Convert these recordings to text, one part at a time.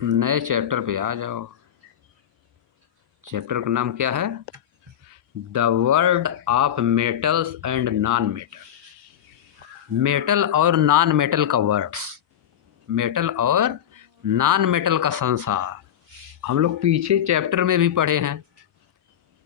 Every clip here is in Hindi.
नए चैप्टर पे आ जाओ। चैप्टर का नाम क्या है? The world of metals and non metal. Metal और नॉन मेटल का वर्ड्स, मेटल और नॉन मेटल का संसार। हम लोग पीछे चैप्टर में भी पढ़े हैं।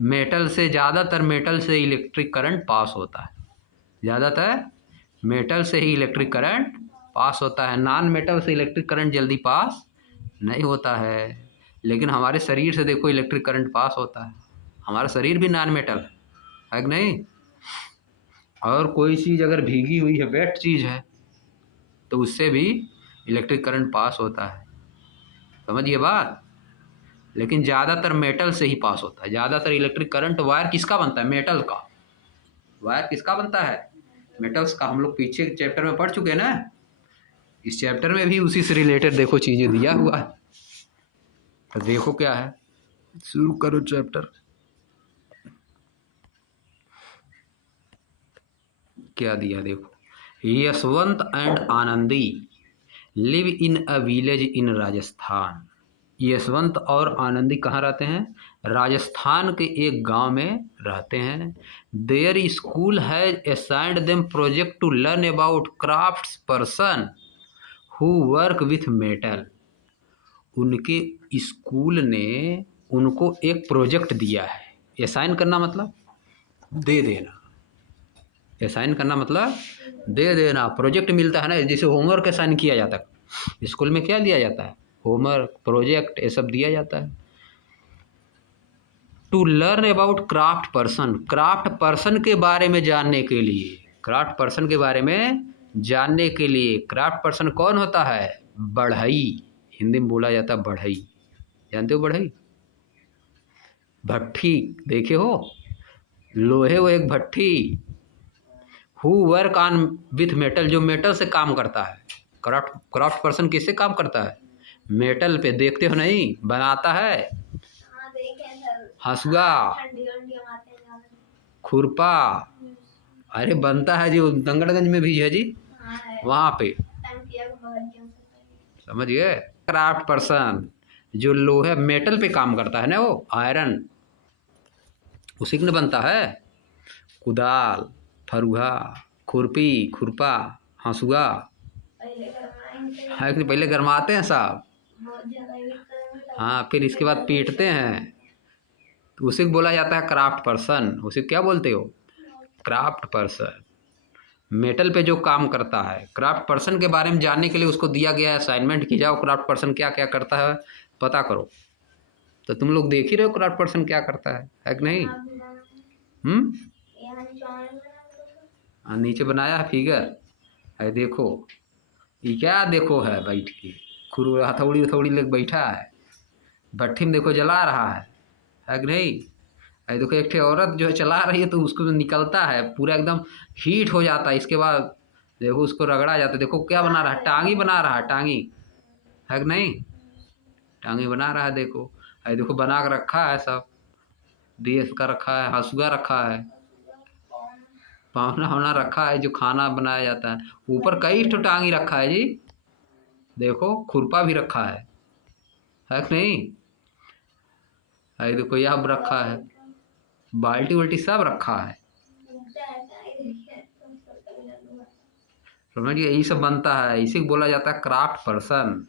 मेटल से ज़्यादातर मेटल से इलेक्ट्रिक करंट पास होता है, ज़्यादातर मेटल से ही इलेक्ट्रिक करंट पास होता है। नॉन मेटल से इलेक्ट्रिक करंट जल्दी पास नहीं होता है। लेकिन हमारे शरीर से देखो इलेक्ट्रिक करंट पास होता है। हमारा शरीर भी नॉन मेटल है कि नहीं? और कोई चीज़ अगर भीगी हुई है, वेट चीज़ है, तो उससे भी इलेक्ट्रिक करंट पास होता है। समझिए बात। लेकिन ज़्यादातर मेटल से ही पास होता है। ज़्यादातर इलेक्ट्रिक करंट वायर किसका बनता है? मेटल का। वायर किसका बनता है? मेटल्स का। हम लोग पीछे चैप्टर में पढ़ चुके हैं ना। इस चैप्टर में भी उसी से रिलेटेड देखो चीज़ें दिया हुआ है। तो देखो क्या है, शुरू करो चैप्टर। क्या दिया देखो। Yashwant and Anandi live in a village in Rajasthan. Yashwant और आनंदी कहाँ रहते हैं? राजस्थान के एक गांव में रहते हैं। Their school has assigned them project to learn about crafts person who work with metal. उनके स्कूल ने उनको एक प्रोजेक्ट दिया है। असाइन करना मतलब दे देना। असाइन करना मतलब दे देना। प्रोजेक्ट मिलता है ना, जैसे होमवर्क असाइन किया जाता है। स्कूल में क्या दिया जाता है? होमवर्क, प्रोजेक्ट, ये सब दिया जाता है। To learn about craft person. Craft person के बारे में जानने के लिए, क्राफ्ट पर्सन के बारे में जानने के लिए। क्राफ्ट पर्सन कौन होता है? बढ़ई। हिंदी में बोला जाता है बढ़ई। जानते हो बढ़ई? भट्ठी देखे हो? लोहे वो एक भट्ठी। Who work on with metal, जो मेटल से काम करता है। क्राफ्ट पर्सन किससे काम करता है? मेटल पे। देखते हो नहीं? बनाता है हंसुआ, खुरपा। अरे बनता है जो दंगड़गंज में भी है जी, वहाँ पे। समझ गए? क्राफ्ट पर्सन जो लोहे मेटल पे काम करता है ना, वो आयरन, उसी में बनता है। कुदाल, फरुहा, खुरपी, खुरपा, हंसुआ है कि पहले गरमाते हैं साहब। हाँ, फिर इसके बाद पीटते हैं, तो उसे बोला जाता है क्राफ्ट पर्सन। उसे क्या बोलते हो? Craft person. मेटल पे जो काम करता है। क्राफ्ट पर्सन के बारे में जानने के लिए उसको दिया गया है असाइनमेंट कि जाओ क्राफ्ट पर्सन क्या क्या करता है पता करो। तो तुम लोग देख ही रहे हो क्राफ्ट पर्सन क्या करता है कि नहीं? नीचे बनाया है फिगर है, देखो ये क्या देखो है बैठ के, हथौड़ी हथौड़ी लेके बैठा है। भट्ठी में देखो जला रहा है कि नहीं? अरे देखो एक औरत जो है चला रही है, तो उसको जो निकलता है पूरा एकदम हीट हो जाता है। इसके बाद देखो उसको रगड़ा जाता है। देखो क्या बना रहा है? टांगी बना रहा है। टांगी है कि नहीं? टांगी बना रहा है। देखो अरे देखो बना कर रखा है सब। देश का रखा है, हंसुआ रखा है, पावना होना रखा है जो खाना बनाया जाता है। ऊपर कई ठो टांगी रखा है जी। देखो खुरपा भी रखा है कि नहीं? अरे देखो यह रखा है, बाल्टी उल्टी सब रखा है। समझिए यही सब बनता है। इसी को बोला जाता है क्राफ्ट पर्सन।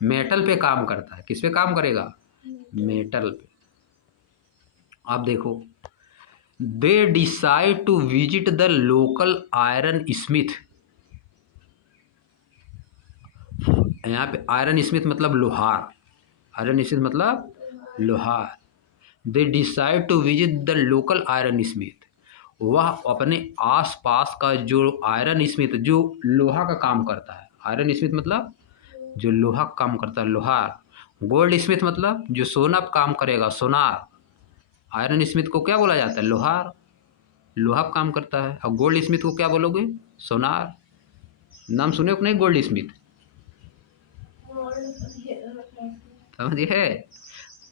मेटल पे काम करता है। किस पे काम करेगा? मेटल पे। आप देखो, they decide to visit the local iron smith. यहाँ पे आयरन स्मिथ मतलब लोहार। आयरन स्मिथ मतलब लोहार। They decide to visit the local iron smith. वह अपने आसपास का जो आयरन स्मिथ, जो लोहा का काम करता है। आयरन स्मिथ मतलब जो लोहा का काम करता है, लोहार। गोल्ड स्मिथ मतलब जो सोना का काम करेगा, सोनार। आयरन स्मिथ को क्या बोला जाता है? लोहार। लोहा का काम करता है। और गोल्ड स्मिथ को क्या बोलोगे? सोनार। नाम सुने हो कि नहीं गोल्ड स्मिथ? समझिए।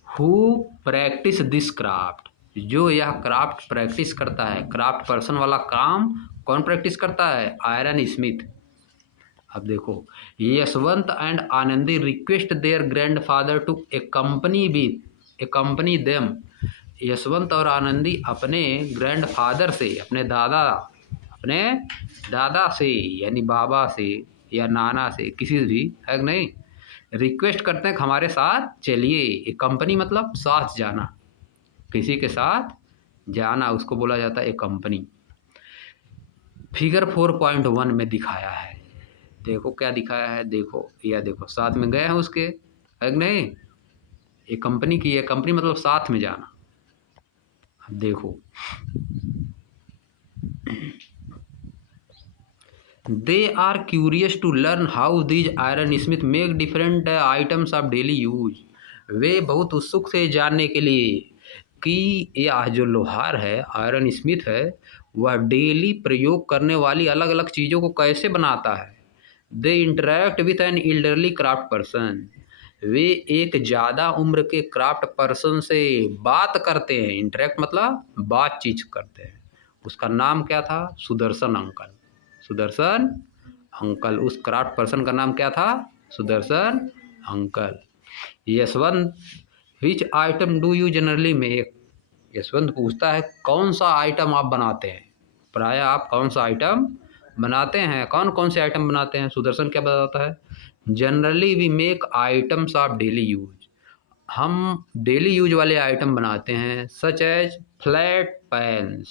हु प्रैक्टिस दिस क्राफ्ट, जो यह क्राफ्ट प्रैक्टिस करता है। क्राफ्ट पर्सन वाला काम कौन प्रैक्टिस करता है? Iron smith. अब देखो, Yashwant and Anandi request their grandfather to accompany देम। यशवंत और आनंदी अपने ग्रैंडफादर से, अपने दादा से यानी बाबा से या नाना से, किसी से भी है कि नहीं, रिक्वेस्ट करते हैं कि हमारे साथ चलिए। एक कंपनी मतलब साथ जाना, किसी के साथ जाना उसको बोला जाता है एक कंपनी। फिगर 4.1 में दिखाया है, देखो क्या दिखाया है, देखो या देखो साथ में गए हैं उसके, है कि नहीं, एक कंपनी की है, कंपनी मतलब साथ में जाना। अब देखो, they are curious to learn how these iron smith make different items of daily use. वे बहुत उत्सुक थे जानने के लिए कि यह जो लोहार है, आयरन स्मिथ है, वह डेली प्रयोग करने वाली अलग अलग चीज़ों को कैसे बनाता है। They interact with an elderly craft person. वे एक ज़्यादा उम्र के क्राफ्ट पर्सन से बात करते हैं, इंटरेक्ट मतलब बातचीत करते हैं। उसका नाम क्या था, सुदर्शन अंकल। सुदर्शन अंकल, उस क्राफ्ट पर्सन का नाम क्या था, Sudarshan uncle. Yashwant, which item do you generally make. Yashwant पूछता है कौन सा आइटम आप बनाते हैं, प्रायः आप कौन सा आइटम बनाते हैं, कौन कौन से आइटम बनाते हैं। सुदर्शन क्या बताता है, generally we make items of daily use. हम डेली यूज वाले आइटम बनाते हैं, सच एज फ्लैट पैन्स,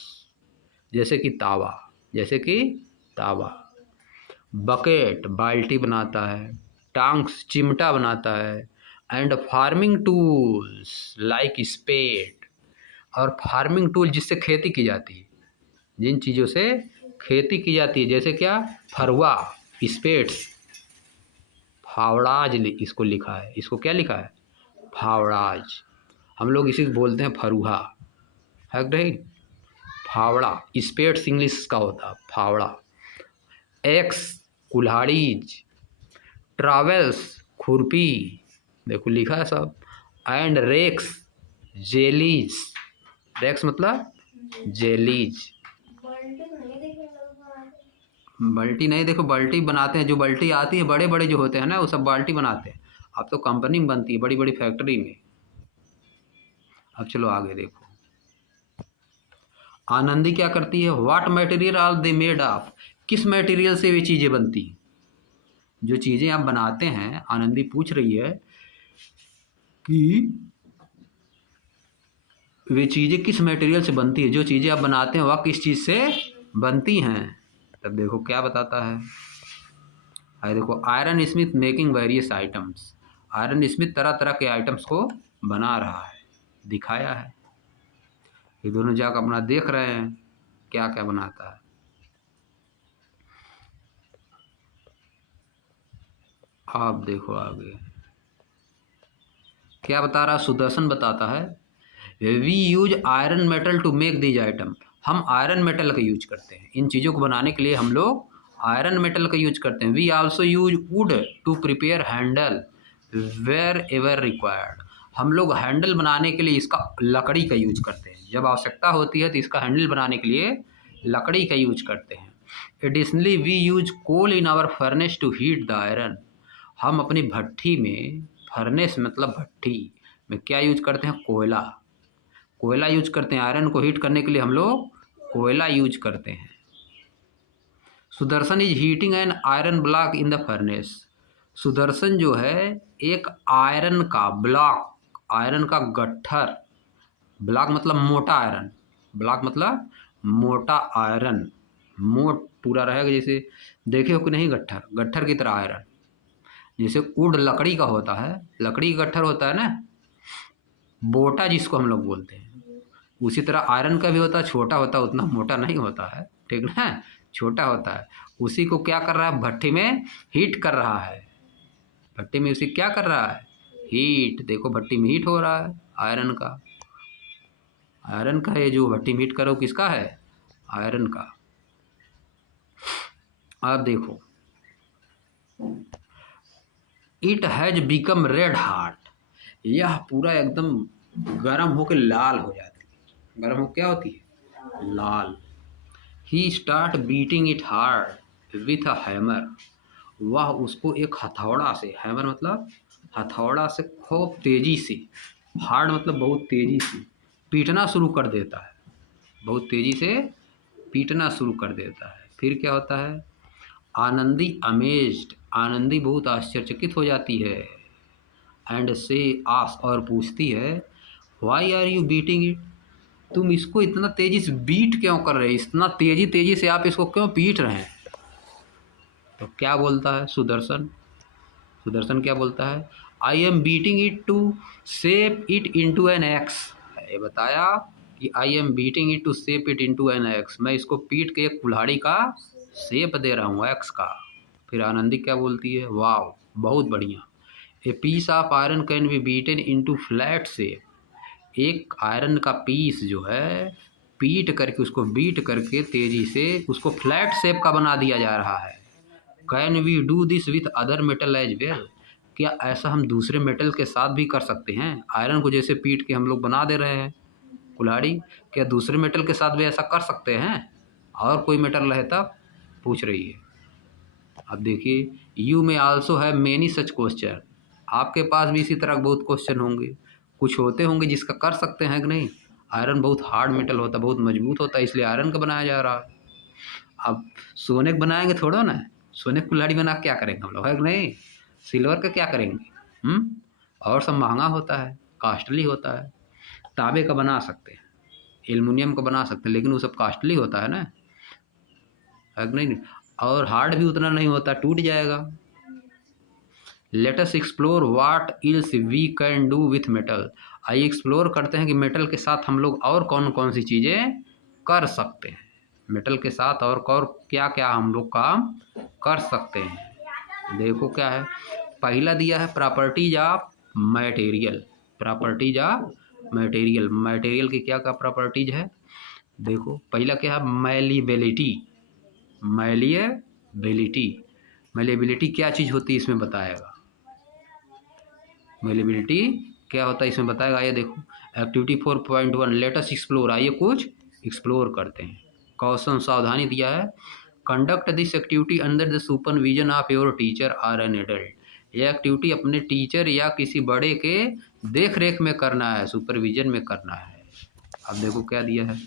जैसे कि तावा, जैसे कि तावा। बकेट, बाल्टी बनाता है। टांग्स, चिमटा बनाता है। And farming tools like spade, और फार्मिंग टूल जिससे खेती की जाती है, जिन चीज़ों से खेती की जाती है, जैसे क्या, फरुआ, स्पेड्स, फावड़ाज इसको लिखा है, इसको क्या लिखा है, फावड़ाज। हम लोग इसी को बोलते हैं फरुहा, है कि नहीं, फावड़ा। स्पेड्स इंग्लिश का होता है फावड़ा। एक्स, कुल्हाड़ीज। ट्रावेल्स, खुरपी, देखो लिखा है सब। And rakes, jellies. रेक्स मतलब जेलीज। बाल्टी नहीं, देखो बाल्टी बनाते हैं, जो बाल्टी आती है बड़े बड़े जो होते हैं ना, वो सब बाल्टी बनाते हैं। अब तो कंपनी में बनती है, बड़ी बड़ी फैक्ट्री में। अब चलो आगे देखो, आनंदी क्या करती है, what material are they made of. किस मटेरियल से वे चीज़ें बनती, जो चीज़ें आप बनाते हैं, आनंदी पूछ रही है कि वे चीज़ें किस मटेरियल से बनती है, जो चीज़ें आप बनाते हैं वह किस चीज़ से बनती हैं। तब देखो क्या बताता है, अरे देखो, iron Smith making various items. Iron Smith तरह तरह के आइटम्स को बना रहा है, दिखाया है। ये दोनों जाकर अपना देख रहे हैं क्या क्या बनाता है। आप देखो आगे क्या बता रहा, सुदर्शन बताता है, we use iron metal to make these item. हम आयरन मेटल का यूज करते हैं, इन चीज़ों को बनाने के लिए हम लोग आयरन मेटल का यूज करते हैं। We also use wood to prepare handle wherever required. हम लोग हैंडल बनाने के लिए इसका लकड़ी का यूज करते हैं, जब आवश्यकता होती है तो इसका हैंडल बनाने के लिए लकड़ी का यूज करते हैं। Additionally we use coal in our furnace to heat the iron. हम अपनी भट्ठी में, फर्नेस मतलब भट्ठी में क्या यूज करते हैं, कोयला। कोयला यूज करते हैं, आयरन को हीट करने के लिए हम लोग कोयला यूज करते हैं। Sudarshan is heating an iron block in the furnace. Sudarshan जो है एक आयरन का ब्लॉक, आयरन का गट्ठर, ब्लॉक मतलब मोटा आयरन, ब्लॉक मतलब मोटा आयरन, मोट पूरा रहेगा, जैसे देखे हो कि नहीं, गट्ठर, गट्ठर की तरह आयरन, जैसे वुड लकड़ी का होता है, लकड़ी का गट्ठर होता है ना, बोटा जिसको हम लोग बोलते हैं, उसी तरह आयरन का भी होता है, छोटा होता है, उतना मोटा नहीं होता है, ठीक ना, छोटा होता है। उसी को क्या कर रहा है, भट्टी में हीट कर रहा है, भट्टी में उसी क्या कर रहा है, हीट। देखो भट्टी में हीट हो रहा है आयरन का, आयरन का ये जो भट्टी में हीट करो किसका है, आयरन का। अब देखो, it has become red heart. यह पूरा एकदम गर्म होकर लाल हो जाती है, गर्म हो क्या होती है, लाल। He start beating it hard with a hammer. वह उसको एक हथौड़ा से, हैमर मतलब हथौड़ा से खूब तेज़ी से, हार्ड मतलब बहुत तेज़ी से पीटना शुरू कर देता है, बहुत तेज़ी से पीटना शुरू कर देता है। फिर क्या होता है, आनंदी अमेज्ड, आनंदी बहुत आश्चर्यचकित हो जाती है, एंड से आस और पूछती है, why are you beating it, तुम इसको इतना तेज़ी से बीट क्यों कर रहे हैं, इतना तेज़ी तेज़ी से आप इसको क्यों पीट रहे हैं। तो क्या बोलता है सुदर्शन, सुदर्शन क्या बोलता है, I am beating it to shape it into an axe. ये बताया कि I am beating it to shape it into an axe, मैं इसको पीट के एक कुल्हाड़ी का शेप दे रहा हूँ, एक्स का। फिर आनंदी क्या बोलती है, वाव बहुत बढ़िया, a piece of iron can be beaten into flat shape, एक आयरन का पीस जो है पीट करके उसको बीट करके तेज़ी से उसको फ्लैट शेप का बना दिया जा रहा है। Can we do this with other metal as well, क्या ऐसा हम दूसरे मेटल के साथ भी कर सकते हैं, आयरन को जैसे पीट के हम लोग बना दे रहे हैं कुल्हाड़ी, क्या दूसरे मेटल के साथ भी ऐसा कर सकते हैं, और कोई मेटल रहे तब, पूछ रही है। अब देखिए, you may also have many such question, आपके पास भी इसी तरह बहुत क्वेश्चन होंगे, कुछ होते होंगे जिसका कर सकते हैं कि नहीं। आयरन बहुत हार्ड मेटल होता है, बहुत मजबूत होता है, इसलिए आयरन का बनाया जा रहा है। अब सोने का बनाएंगे थोड़ा ना, सोने की कुल्हाड़ी बना के क्या करेंगे हम लोग, है कि नहीं, सिल्वर का क्या करेंगे। और सब महंगा होता है, कॉस्टली होता है। तांबे का बना सकते हैं, एल्युमिनियम का बना सकते हैं, लेकिन वो सब कॉस्टली होता है ना, है कि नहीं, और हार्ड भी उतना नहीं होता, टूट जाएगा। Let us explore what else we can do with metal, आइए एक्सप्लोर करते हैं कि मेटल के साथ हम लोग और कौन कौन सी चीज़ें कर सकते हैं, मेटल के साथ और क्या क्या हम लोग काम कर सकते हैं। देखो क्या है, पहला दिया है properties of material, properties of material, material की क्या क्या प्रॉपर्टीज है। देखो पहला क्या है, मैलिएबिलिटी, मैलिएबिलिटी, मैलिएबिलिटी क्या चीज़ होती है इसमें बताएगा, मैलिएबिलिटी क्या होता है इसमें बताएगा। ये देखो एक्टिविटी 4.1 लेट अस एक्सप्लोर, आइए कुछ एक्सप्लोर करते हैं। क्वेश्चन सावधानी दिया है, conduct this activity under the supervision of your teacher or an adult, यह एक्टिविटी अपने टीचर या किसी बड़े के देख रेख में करना है, सुपरविजन में करना है। अब देखो क्या दिया है,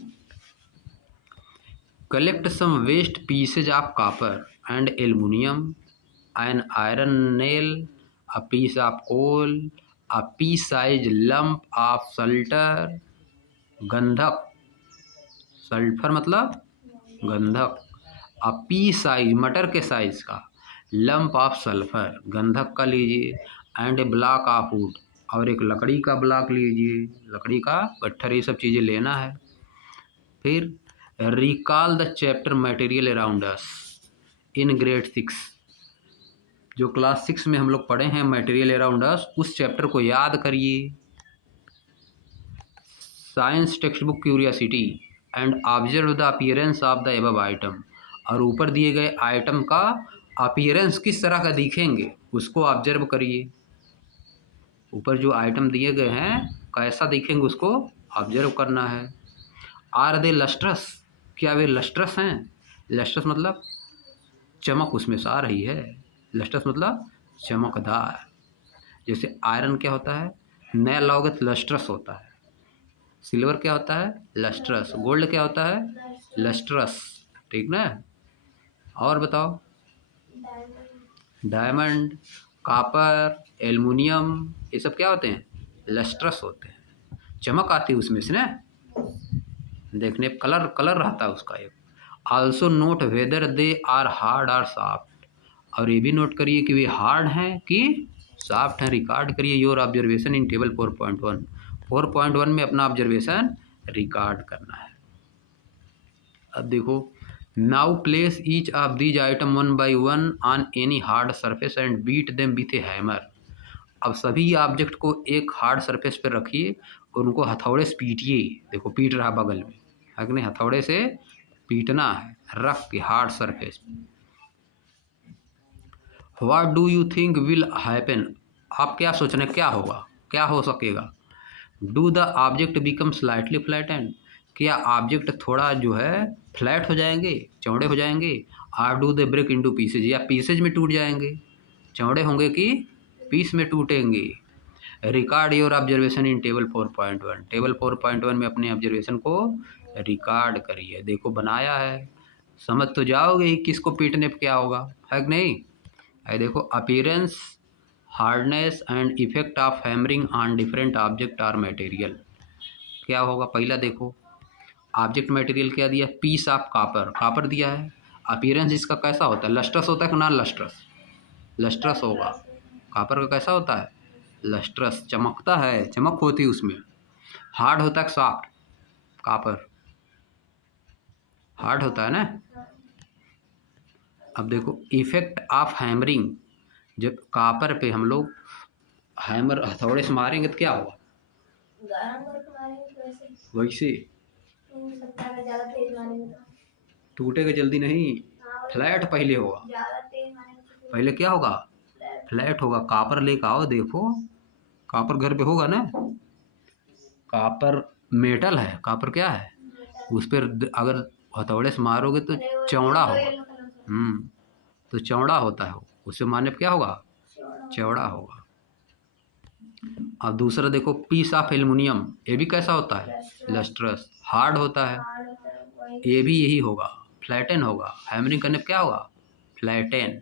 collect some waste pieces of copper and aluminium, an iron nail, a piece of coal, a pea-sized lump of sulfur, गंधक, सल्फर मतलब गंधक, a pea size मटर के साइज का, lump of sulfur गंधक का लीजिए, and A block of would, और एक लकड़ी का ब्लॉक लीजिए, लकड़ी का गट्ठर, ये सब चीज़ें लेना है। फिर recall the chapter material around us in grade 6, जो क्लास 6 में हम लोग पढ़े हैं मटेरियल अराउंड अस, उस चैप्टर को याद करिए। Science text book curiosity and observe the appearance of the above item, और ऊपर दिए गए आइटम का अपीयरेंस किस तरह का दिखेंगे उसको ऑब्जर्व करिए, ऊपर जो आइटम दिए गए हैं कैसा दिखेंगे उसको ऑब्जर्व करना है। आर दे लस्ट्रस, क्या वे लस्ट्रस हैं, लस्ट्रस मतलब चमक उसमें से आ रही है, लस्ट्रस मतलब चमकदार, जैसे आयरन क्या होता है, नया लोगे तो लस्ट्रस होता है, सिल्वर क्या होता है, लस्ट्रस, गोल्ड क्या होता है, लस्ट्रस, ठीक ना। और बताओ, डायमंड, कॉपर, एल्युमिनियम, ये सब क्या होते हैं, लस्ट्रस होते हैं, चमक आती है उसमें से ना, देखने कलर कलर रहता है उसका एक। Also note whether they are hard और सॉफ्ट, और ये भी नोट करिए कि वे हार्ड हैं कि सॉफ्ट हैं। रिकॉर्ड करिए योर ऑब्जर्वेशन इन टेबल 4.1, 4.1 में अपना ऑब्जर्वेशन रिकॉर्ड करना है। अब देखो, now place each of these item one by one on any hard surface and beat them with a hammer, अब सभी ऑब्जेक्ट को एक हार्ड सरफेस पर रखिए और उनको हथौड़े से पीटिए, देखो पीट रहा बगल में, है कि नहीं, हथौड़े से पीटना है रख के हार्ड सरफेस पे। What do you think will happen, आप क्या सोच रहे हैं क्या होगा, क्या हो सकेगा। Do the object become slightly flattened, क्या ऑब्जेक्ट थोड़ा जो है फ्लैट हो जाएंगे, चौड़े हो जाएंगे, or do they break into pieces, या पीसेज में टूट जाएंगे, चौड़े होंगे कि पीस में टूटेंगे। Record your observation in table 4.1, table 4.1 में अपने ऑब्जर्वेशन को रिकॉर्ड करिए। देखो बनाया है, समझ तो जाओगे ही किसको पीटने पे क्या होगा, है कि नहीं। है देखो, appearance, hardness and effect of hammering on different object और मटेरियल। क्या होगा, पहला देखो ऑब्जेक्ट मटेरियल क्या दिया, पीस ऑफ कापर, कापर दिया है। अपीयरेंस इसका कैसा होता है, लस्ट्रस होता है कि नॉन लस्ट्रस, लस्ट्रस होगा। कापर का कैसा होता है, लस्ट्रस, चमकता है, चमक होती है उसमें। हार्ड होता है सॉफ्ट, कापर हार्ड होता है ना। अब देखो इफेक्ट ऑफ हैमरिंग, जब कापर पे हम लोग हैमर हथौड़े से मारेंगे तो क्या होगा, वैसे टूटेगा जल्दी नहीं, फ्लैट पहले होगा, पहले क्या होगा, फ्लैट होगा। कापर लेके आओ, देखो कापर घर पे होगा ना, कापर मेटल है, कापर क्या है, उस पर अगर हथौड़े से मारोगे तो चौड़ा होगा, तो चौड़ा होता है, उससे मारने पर क्या होगा, चौड़ा होगा। अब दूसरा देखो पीस ऑफ एल्युमिनियम, ये भी कैसा होता है, लस्ट्रस, हार्ड होता है, ये भी यही होगा, फ्लैटन होगा। हैमरिंग करने पर क्या होगा, फ्लैटन।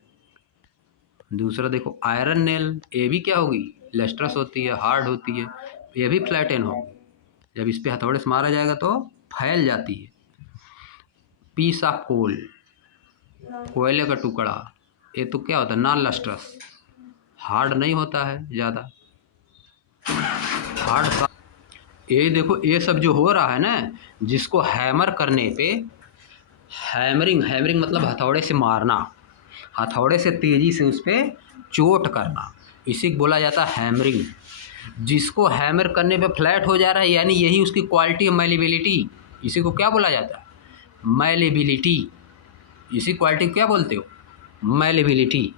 दूसरा देखो आयरन नेल, ये भी क्या होगी, लस्ट्रस होती है, हार्ड होती है, ये भी फ्लैटन होगी। जब इस पर हथौड़े से मारा जाएगा तो फैल जाती है। पीस ऑफ कोल, कोयले का टुकड़ा, ये तो क्या होता है, नॉन लस्ट्रस, हार्ड नहीं होता है ज़्यादा, हार्ड। ये देखो ये सब जो हो रहा है ना, जिसको हैमर करने पे, हैमरिंग, हैमरिंग मतलब हथौड़े से मारना, हथौड़े से तेज़ी से उस पर चोट करना, इसी को बोला जाता है हैमरिंग। जिसको हैमर करने पे फ्लैट हो जा रहा है, यानी यही उसकी क्वालिटी है, मैलेबिलिटी। इसी को क्या बोला जाता है, मैलेबिलिटी। इसी क्वालिटी को क्या बोलते हो, मैलेबिलिटी।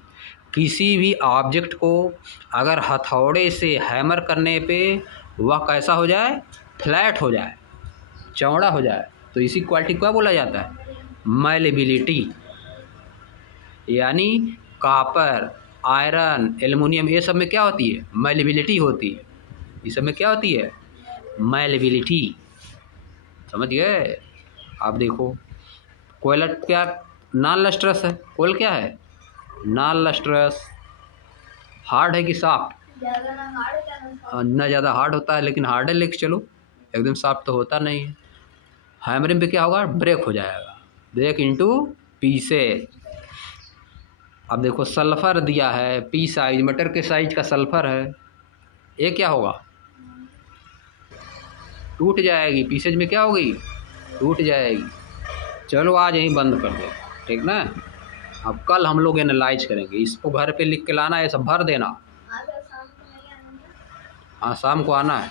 किसी भी ऑब्जेक्ट को अगर हथौड़े से हैमर करने पे वह कैसा हो जाए, फ्लैट हो जाए, चौड़ा हो जाए, तो इसी क्वालिटी को क्या बोला जाता है, मैलेबिलिटी। यानी कॉपर, आयरन, एल्युमिनियम, ये सब में क्या होती है, मैलेबिलिटी होती है। इस सब में क्या होती है, मैलेबिलिटी, समझ गए। आप देखो कोयला क्या नॉन लस्ट्रस है, कोयल क्या है, नॉन लस्ट्रस, हार्ड है कि सॉफ्ट, ना ज़्यादा हार्ड होता है लेकिन हार्ड है, लेके चलो एकदम सॉफ्ट तो होता नहीं है। हैमरिंग पे क्या होगा, ब्रेक हो जाएगा, ब्रेक इनटू पीसेज। अब देखो सल्फर दिया है, पी साइज, मटर के साइज का सल्फर है, ये क्या होगा, टूट जाएगी, पीसेज में क्या होगी, टूट जाएगी। चलो आज यहीं बंद कर दो, ठीक ना। अब कल हम लोग एनालाइज करेंगे, इसको घर पे लिख के लाना है, सब भर देना। हाँ शाम को आना है।